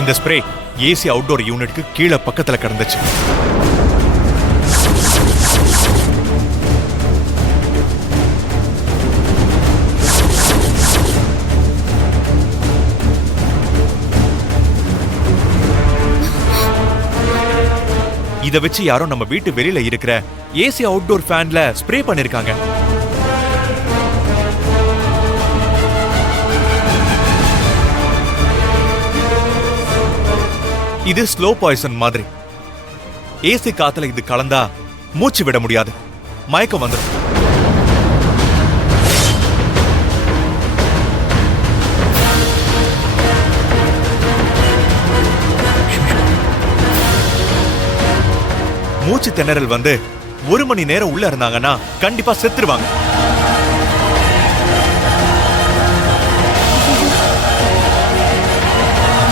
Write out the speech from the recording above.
இந்த spray AC outdoor யூனிட்க்கு கீழே பக்கத்துல கிடந்துச்சு. இத வச்சு யாரோ நம்ம வீட்டு வெளியில இருக்கிற ஏசி அவுட்டோர் ஃபேன்ல ஸ்ப்ரே பண்ணிருக்காங்க. இது ஸ்லோ பாய்சன் மாதிரி. ஏசி காத்துல இது கலந்தா மூச்சு விட முடியாது, மயக்கம் வந்துடும். மூச்சு திணறல் வந்து 1 மணி நேரம் உள்ள இருந்தாங்கன்னா கண்டிப்பா செத்துருவாங்க.